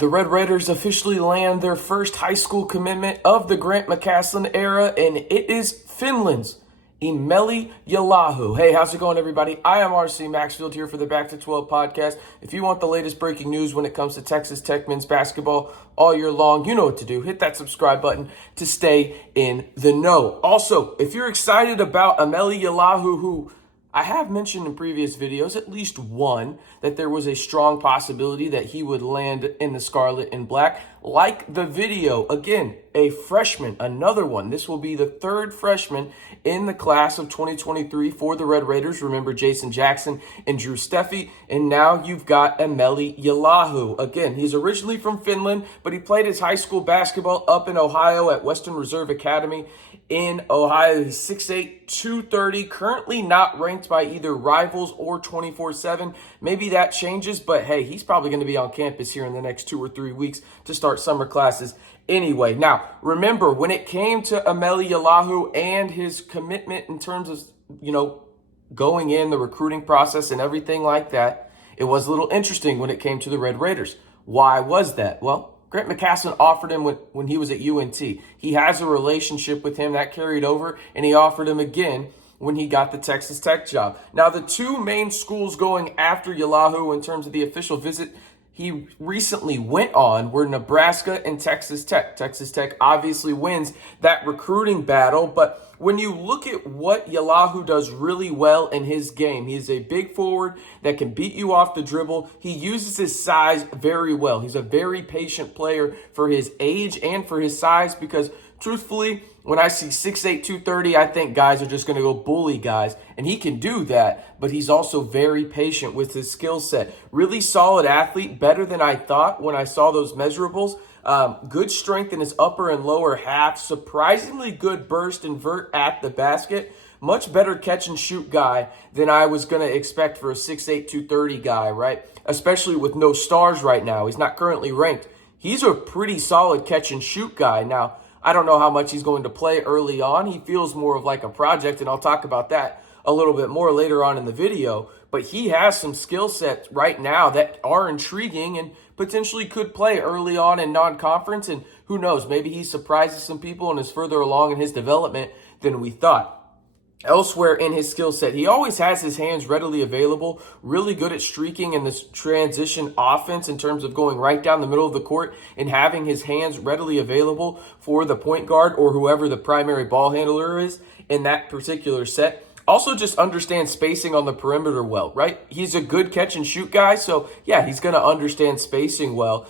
The Red Raiders officially land their first high school commitment of the Grant McCasland era, and it is Finland's Eemeli Yalaho. Hey, how's it going, everybody? I am RC Maxfield here for the Back to 12 podcast. If you want the latest breaking news when it comes to Texas Tech men's basketball all year long, you know what to do. Hit that subscribe button to stay in the know. Also, if you're excited about Eemeli Yalaho, who I have mentioned in previous videos, at least one, that there was a strong possibility that he would land in the Scarlet and Black. Like the video, again, a freshman, another one. This will be the third freshman in the class of 2023 for the Red Raiders. Remember Jason Jackson and Drew Steffi. And now you've got Eemeli Yalaho. Again, he's originally from Finland, but he played his high school basketball up in Ohio at Western Reserve Academy in Ohio. He's 6'8", 230, currently not ranked by either Rivals or 24/7. Maybe that changes, but hey, he's probably going to be on campus here in the next 2 or 3 weeks to start summer classes anyway. Now, remember, when it came to Eemeli Yalaho and his commitment in terms of, going in the recruiting process and everything like that, it was a little interesting when it came to the Red Raiders. Why was that? Well, Grant McCasland offered him when he was at UNT. He has a relationship with him that carried over, and he offered him again when he got the Texas Tech job. Now, the two main schools going after Yalaho in terms of the official visit he recently went on were Nebraska and Texas Tech. Texas Tech obviously wins that recruiting battle, but when you look at what Yalaho does really well in his game, he is a big forward that can beat you off the dribble. He uses his size very well. He's a very patient player for his age and for his size because, truthfully, when I see 6'8", 230, I think guys are just going to go bully guys, and he can do that, but he's also very patient with his skill set. Really solid athlete, better than I thought when I saw those measurables. Good strength in his upper and lower half, surprisingly good burst and vert at the basket. Much better catch and shoot guy than I was going to expect for a 6'8", 230 guy, right? Especially with no stars right now. He's not currently ranked. He's a pretty solid catch and shoot guy. Now, I don't know how much he's going to play early on. He feels more of like a project, and I'll talk about that a little bit more later on in the video. But he has some skill sets right now that are intriguing and potentially could play early on in non-conference. And who knows, maybe he surprises some people and is further along in his development than we thought. Elsewhere in his skill set, he always has his hands readily available, really good at streaking in this transition offense in terms of going right down the middle of the court and having his hands readily available for the point guard or whoever the primary ball handler is in that particular set. Also just understands spacing on the perimeter well, right? He's a good catch and shoot guy, so yeah, he's going to understand spacing well.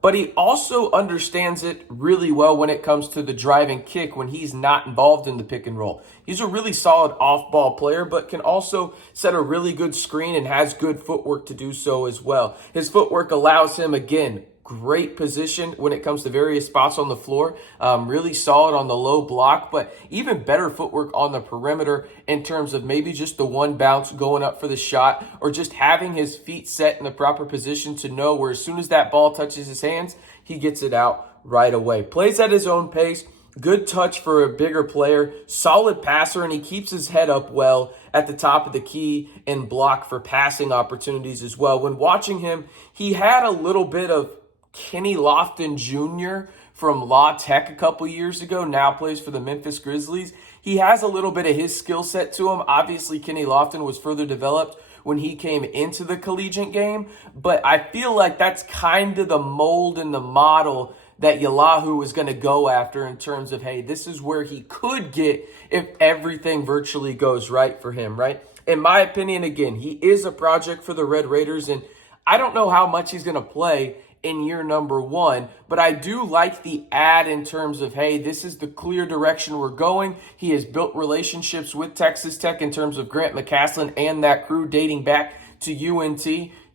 But he also understands it really well when it comes to the drive and kick when he's not involved in the pick and roll. He's a really solid off-ball player, but can also set a really good screen and has good footwork to do so as well. His footwork allows him, again, great position when it comes to various spots on the floor. Really solid on the low block, but even better footwork on the perimeter in terms of maybe just the one bounce going up for the shot or just having his feet set in the proper position to know where as soon as that ball touches his hands, he gets it out right away. Plays at his own pace. Good touch for a bigger player, solid passer, and he keeps his head up well at the top of the key and block for passing opportunities as well. When watching him, he had a little bit of Kenny Lofton Jr. from La Tech a couple years ago, now plays for the Memphis Grizzlies. He has a little bit of his skill set to him. Obviously, Kenny Lofton was further developed when he came into the collegiate game, but I feel like that's kind of the mold and the model that Yalaho is going to go after in terms of, hey, this is where he could get if everything virtually goes right for him, right? In my opinion, again, he is a project for the Red Raiders, and I don't know how much he's going to play in year number one, but I do like the ad in terms of, hey, this is the clear direction we're going. He has built relationships with Texas Tech in terms of Grant McCasland and that crew dating back to UNT.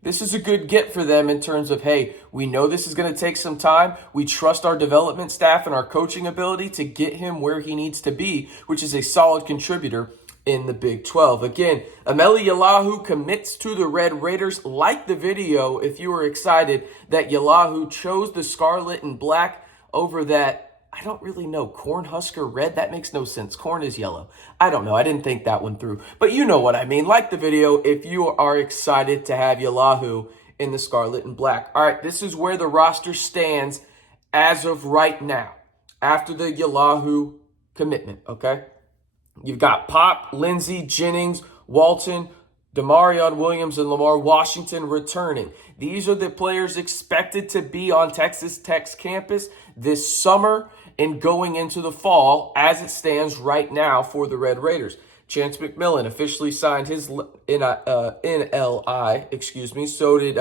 This is a good get for them in terms of, hey, we know this is going to take some time. We trust our development staff and our coaching ability to get him where he needs to be, which is a solid contributor in the Big 12. Again, Eemeli Yalaho commits to the Red Raiders. Like the video if you were excited that Yalaho chose the Scarlet and Black over that, I don't really know, Cornhusker red? That makes no sense. Corn is yellow. I don't know. I didn't think that one through. But you know what I mean. Like the video if you are excited to have Yalaho in the Scarlet and Black. All right, this is where the roster stands as of right now, after the Yalaho commitment, okay? You've got Pop, Lindsey, Jennings, Walton, Demarion Williams, and Lamar Washington returning. These are the players expected to be on Texas Tech's campus this summer and going into the fall as it stands right now for the Red Raiders. Chance McMillan officially signed his NLI, So did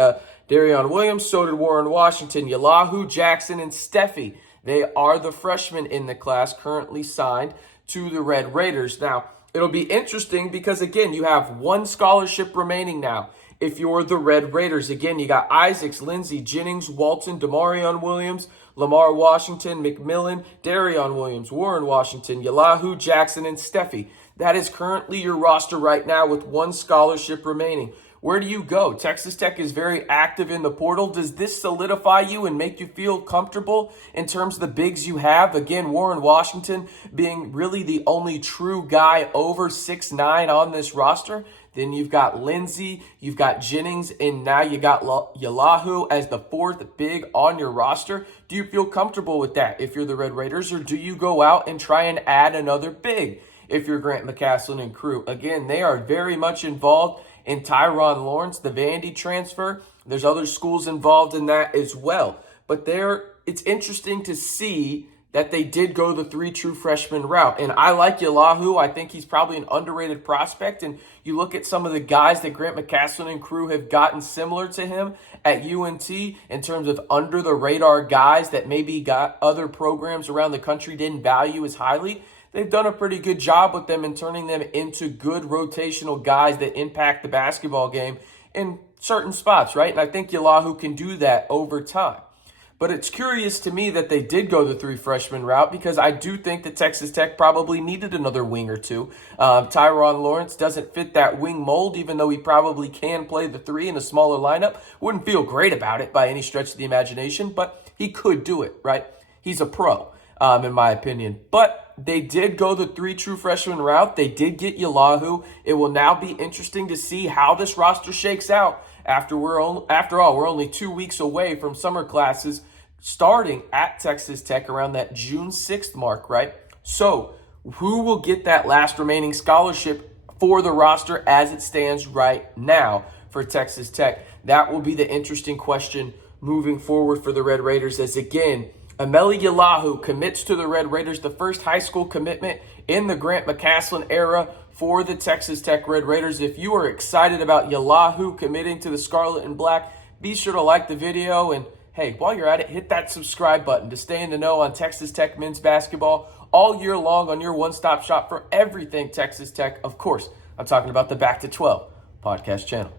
Darion Williams. So did Warren Washington, Yalaho, Jackson, and Steffi. They are the freshmen in the class currently signed to the Red Raiders. Now, it'll be interesting because, again, you have one scholarship remaining now. If you're the Red Raiders, again, you got Isaacs, Lindsey, Jennings, Walton, Demarion Williams, Lamar Washington, McMillan, Darion Williams, Warren Washington, Yalaho, Jackson, and Steffi. That is currently your roster right now with one scholarship remaining. Where do you go? Texas Tech is very active in the portal. Does this solidify you and make you feel comfortable in terms of the bigs you have? Again, Warren Washington being really the only true guy over 6'9" on this roster. Then you've got Lindsey, you've got Jennings, and now you got Yalaho as the fourth big on your roster. Do you feel comfortable with that if you're the Red Raiders, or do you go out and try and add another big if you're Grant McCasland and crew? Again, they are very much involved in Tyron Lawrence, the Vandy transfer. There's other schools involved in that as well. But it's interesting to see that they did go the three true freshmen route. And I like Yalaho. I think he's probably an underrated prospect. And you look at some of the guys that Grant McCasland and crew have gotten similar to him at UNT in terms of under-the-radar guys that maybe got other programs around the country didn't value as highly. They've done a pretty good job with them in turning them into good rotational guys that impact the basketball game in certain spots, right? And I think Yalaho can do that over time. But it's curious to me that they did go the three freshman route, because I do think that Texas Tech probably needed another wing or two. Tyron Lawrence doesn't fit that wing mold, even though he probably can play the three in a smaller lineup. Wouldn't feel great about it by any stretch of the imagination, but he could do it, right? He's a pro, in my opinion. But they did go the three true freshman route. They did get Yalaho. It will now be interesting to see how this roster shakes out after all, we're only 2 weeks away from summer classes starting at Texas Tech around that June 6th mark, right? So who will get that last remaining scholarship for the roster as it stands right now for Texas Tech? That will be the interesting question moving forward for the Red Raiders, as again, Eemeli Yalaho commits to the Red Raiders, the first high school commitment in the Grant McCasland era for the Texas Tech Red Raiders. If you are excited about Yalaho committing to the Scarlet and Black, be sure to like the video, and hey, while you're at it, hit that subscribe button to stay in the know on Texas Tech men's basketball all year long on your one-stop shop for everything Texas Tech. Of course, I'm talking about the Back to 12 podcast channel.